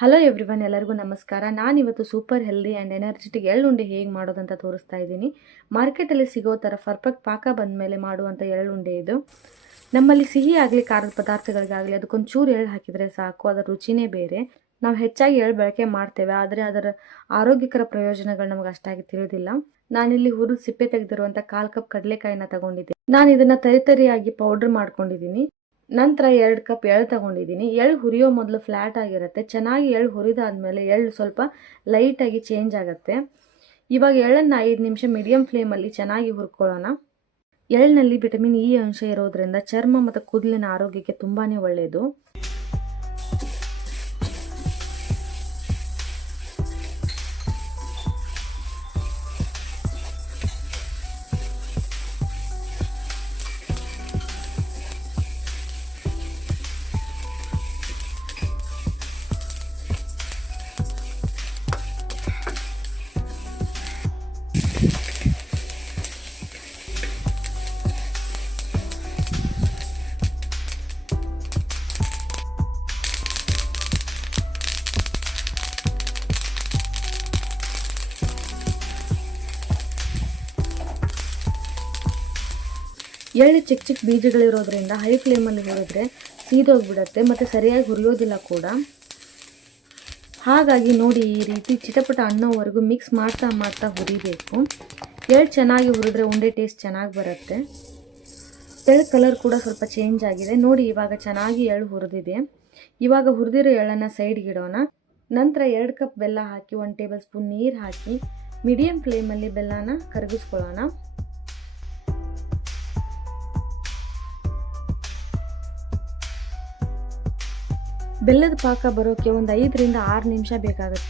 Hello everyone ಎಲ್ಲರಿಗೂ ನಮಸ್ಕಾರ. ನಾನಿವತ್ತು ಸೂಪರ್ ಹೆಲ್ದಿ ಆ್ಯಂಡ್ ಎನರ್ಜೆಟಿಕ್ ಎಳ್ಳುಂಡೆ ಹೇಗೆ ಮಾಡೋದಂತ ತೋರಿಸ್ತಾ ಇದ್ದೀನಿ. ಮಾರ್ಕೆಟಲ್ಲಿ ಸಿಗೋ ಥರ ಪರ್ಫೆಕ್ಟ್ ಪಾಕ ಬಂದ ಮೇಲೆ ಮಾಡುವಂಥ ಎಳ್ಳುಂಡೆ ಇದು. ನಮ್ಮಲ್ಲಿ ಸಿಹಿ ಆಗಲಿ, ಖಾರದ ಪದಾರ್ಥಗಳಿಗಾಗಲಿ ಅದಕ್ಕೊಂದು ಚೂರು ಎಳ್ಳು ಹಾಕಿದರೆ ಸಾಕು, ಅದರ ರುಚಿನೇ ಬೇರೆ. ನಾವು ಹೆಚ್ಚಾಗಿ ಎಳ್ಳು ಬಳಕೆ ಮಾಡ್ತೇವೆ, ಆದರೆ ಅದರ ಆರೋಗ್ಯಕರ ಪ್ರಯೋಜನಗಳು ನಮಗೆ ಅಷ್ಟಾಗಿ ತಿಳಿದಿಲ್ಲ. ನಾನಿಲ್ಲಿ ಹುರಿದು ಸಿಪ್ಪೆ ತೆಗೆದಿರುವಂಥ ಕಾಲು ಕಪ್ ಕಡಲೆಕಾಯಿನ ತಗೊಂಡಿದ್ದೆ. ನಾನು ಇದನ್ನು ತರಿತರಿಯಾಗಿ ಪೌಡ್ರ್ ಮಾಡ್ಕೊಂಡಿದ್ದೀನಿ. ನಂತರ ಎರಡು ಕಪ್ ಎಳ್ಳು ತಗೊಂಡಿದ್ದೀನಿ ಎಳ್ಳು ಹುರಿಯೋ ಮೊದಲು ಫ್ಲ್ಯಾಟ್ ಆಗಿರುತ್ತೆ. ಚೆನ್ನಾಗಿ ಎಳ್ಳು ಹುರಿದಾದ್ಮೇಲೆ ಎಳ್ಳು ಸ್ವಲ್ಪ ಲೈಟಾಗಿ ಚೇಂಜ್ ಆಗುತ್ತೆ. ಇವಾಗ ಎಳ್ಳನ್ನು ಐದು ನಿಮಿಷ ಮೀಡಿಯಮ್ ಫ್ಲೇಮಲ್ಲಿ ಚೆನ್ನಾಗಿ ಹುರ್ಕೊಳ್ಳೋಣ. ಎಳ್ಳಿನಲ್ಲಿ ವಿಟಮಿನ್ ಇ ಅಂಶ ಇರೋದ್ರಿಂದ ಚರ್ಮ ಮತ್ತು ಕೂದಲಿನ ಆರೋಗ್ಯಕ್ಕೆ ತುಂಬಾ ಒಳ್ಳೆಯದು ಎಳ್ಳು ಚಿಕ್ಕ ಚಿಕ್ಕ ಬೀಜಗಳಿರೋದ್ರಿಂದ ಹೈ ಫ್ಲೇಮಲ್ಲಿ ಹುರಿದ್ರೆ ಸೀದೋಗಿಬಿಡತ್ತೆ ಮತ್ತು ಸರಿಯಾಗಿ ಹುರಿಯೋದಿಲ್ಲ ಕೂಡ. ಹಾಗಾಗಿ ನೋಡಿ ಈ ರೀತಿ ಚಿಟಪಟ ಅನ್ನೋವರೆಗೂ ಮಿಕ್ಸ್ ಮಾಡ್ತಾ ಮಾಡ್ತಾ ಹುರಿಬೇಕು. ಎಳ್ಳು ಚೆನ್ನಾಗಿ ಹುರಿದ್ರೆ ಉಂಡೆ ಟೇಸ್ಟ್ ಚೆನ್ನಾಗಿ ಬರುತ್ತೆ. ಎಳ್ಳು ಕಲರ್ ಕೂಡ ಸ್ವಲ್ಪ ಚೇಂಜ್ ಆಗಿದೆ. ನೋಡಿ ಇವಾಗ ಚೆನ್ನಾಗಿ ಎಳ್ಳು ಹುರಿದಿದೆ. ಇವಾಗ ಹುರಿದಿರೋ ಎಳ್ಳನ್ನು ಸೈಡ್ಗೆ ಇಡೋಣ. ನಂತರ ಎರಡು ಕಪ್ ಬೆಲ್ಲ ಹಾಕಿ ಒಂದು ಟೇಬಲ್ ಸ್ಪೂನ್ ನೀರು ಹಾಕಿ ಮೀಡಿಯಮ್ ಫ್ಲೇಮಲ್ಲಿ ಬೆಲ್ಲನ ಕರಗಿಸ್ಕೊಳ್ಳೋಣ. ಬೆಲ್ಲದ ಪಾಕ ಬರೋಕ್ಕೆ ಒಂದು ಐದರಿಂದ ಆರು ನಿಮಿಷ ಬೇಕಾಗುತ್ತೆ.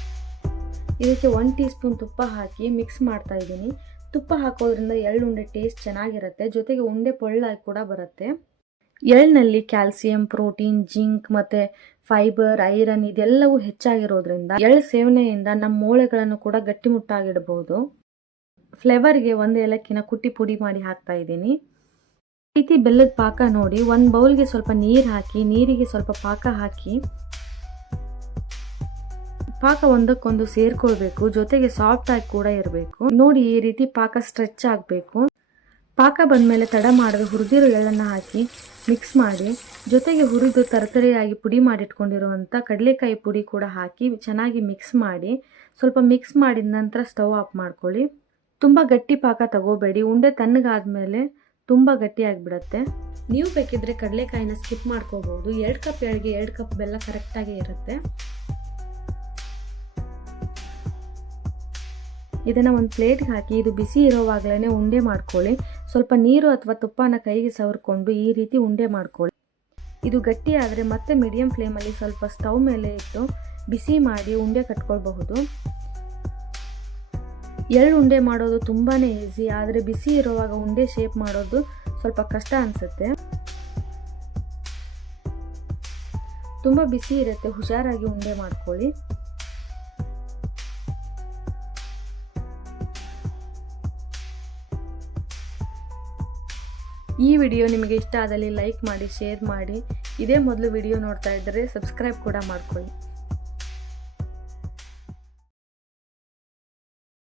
ಇದಕ್ಕೆ ಒನ್ ಟೀ ಸ್ಪೂನ್ ತುಪ್ಪ ಹಾಕಿ ಮಿಕ್ಸ್ ಮಾಡ್ತಾ ಇದ್ದೀನಿ. ತುಪ್ಪ ಹಾಕೋದ್ರಿಂದ ಎಳ್ಳುಂಡೆ ಟೇಸ್ಟ್ ಚೆನ್ನಾಗಿರುತ್ತೆ. ಜೊತೆಗೆ ಉಂಡೆ ಪೊಳ್ಳಾಗಿ ಕೂಡ ಬರುತ್ತೆ. ಎಳ್ಳಿನಲ್ಲಿ ಕ್ಯಾಲ್ಸಿಯಂ ಪ್ರೋಟೀನ್ ಜಿಂಕ್ ಮತ್ತು ಫೈಬರ್ ಐರನ್ ಇದೆಲ್ಲವೂ ಹೆಚ್ಚಾಗಿರೋದ್ರಿಂದ ಎಳ್ಳು ಸೇವನೆಯಿಂದ ನಮ್ಮ ಮೂಳೆಗಳನ್ನು ಕೂಡ ಗಟ್ಟಿಮುಟ್ಟಾಗಿಡಬಹುದು ಫ್ಲೇವರ್ಗೆ ಒಂದು ಏಲಕ್ಕಿನ ಕುಟ್ಟಿ ಪುಡಿ ಮಾಡಿ ಹಾಕ್ತಾ ಇದ್ದೀನಿ. ರೀತಿ ಬೆಲ್ಲದ ಪಾಕ ನೋಡಿ, ಒಂದು ಬೌಲ್ಗೆ ಸ್ವಲ್ಪ ನೀರು ಹಾಕಿ, ನೀರಿಗೆ ಸ್ವಲ್ಪ ಪಾಕ ಹಾಕಿ, ಪಾಕ ಒಂದಕ್ಕೊಂದು ಸೇರ್ಕೊಳ್ಬೇಕು, ಜೊತೆಗೆ ಸಾಫ್ಟ್ ಆಗಿ ಕೂಡ ಇರಬೇಕು. ನೋಡಿ ಈ ರೀತಿ ಪಾಕ ಸ್ಟ್ರೆಚ್ ಆಗಬೇಕು. ಪಾಕ ಬಂದಮೇಲೆ ತಡ ಮಾಡಿದ್ರೆ ಹುರಿದಿರೋ ಎಳ್ಳನ್ನು ಹಾಕಿ ಮಿಕ್ಸ್ ಮಾಡಿ, ಜೊತೆಗೆ ಹುರಿದು ತರತರಿಯಾಗಿ ಪುಡಿ ಮಾಡಿಟ್ಕೊಂಡಿರುವಂಥ ಕಡಲೆಕಾಯಿ ಪುಡಿ ಕೂಡ ಹಾಕಿ ಚೆನ್ನಾಗಿ ಮಿಕ್ಸ್ ಮಾಡಿ, ಸ್ವಲ್ಪ ಮಿಕ್ಸ್ ಮಾಡಿದ ನಂತರ ಸ್ಟವ್ ಆಫ್ ಮಾಡ್ಕೊಳ್ಳಿ. ತುಂಬ ಗಟ್ಟಿ ಪಾಕ ತಗೋಬೇಡಿ. ಉಂಡೆ ತಣ್ಣಗಾದ್ಮೇಲೆ ತುಂಬ ಗಟ್ಟಿಯಾಗಿಬಿಡತ್ತೆ. ನೀವು ಬೇಕಿದ್ದರೆ ಕಡಲೆಕಾಯಿನ ಸ್ಕಿಪ್ ಮಾಡ್ಕೋಬಹುದು ಎರಡು ಕಪ್ ಎಳ್ಗೆ, ಎರಡು ಕಪ್ ಬೆಲ್ಲ ಕರೆಕ್ಟಾಗಿ ಇರುತ್ತೆ. ಇದನ್ನು ಒಂದು ಪ್ಲೇಟ್ಗೆ ಹಾಕಿ, ಇದು ಬಿಸಿ ಇರೋವಾಗಲೇ ಉಂಡೆ ಮಾಡ್ಕೊಳ್ಳಿ. ಸ್ವಲ್ಪ ನೀರು ಅಥವಾ ತುಪ್ಪನ ಕೈಗೆ ಸವರ್ಕೊಂಡು ಈ ರೀತಿ ಉಂಡೆ ಮಾಡ್ಕೊಳ್ಳಿ. ಇದು ಗಟ್ಟಿ ಆದರೆ ಮತ್ತೆ ಮೀಡಿಯಂ ಫ್ಲೇಮಲ್ಲಿ ಸ್ವಲ್ಪ ಸ್ಟವ್ ಮೇಲೆ ಇಟ್ಟು ಬಿಸಿ ಮಾಡಿ ಉಂಡೆ ಕಟ್ಕೊಳ್ಬಹುದು. ಎಳ್ಳು ಉಂಡೆ ಮಾಡೋದು ತುಂಬಾ ಈಸಿ ಆದರೆ ಬಿಸಿ ಇರುವಾಗ ಉಂಡೆ ಶೇಪ್ ಮಾಡೋದು ಸ್ವಲ್ಪ ಕಷ್ಟ ಅನಿಸುತ್ತೆ. ತುಂಬ ಬಿಸಿ ಇರುತ್ತೆ, ಹುಷಾರಾಗಿ ಉಂಡೆ ಮಾಡ್ಕೊಳ್ಳಿ. ಈ ವಿಡಿಯೋ ನಿಮಗೆ ಇಷ್ಟ ಆದಲ್ಲಿ ಲೈಕ್ ಮಾಡಿ, ಶೇರ್ ಮಾಡಿ. ಇದೇ ಮೊದಲು ವಿಡಿಯೋ ನೋಡ್ತಾ ಇದ್ದರೆ ಸಬ್ಸ್ಕ್ರೈಬ್ ಕೂಡ ಮಾಡ್ಕೊಳ್ಳಿ.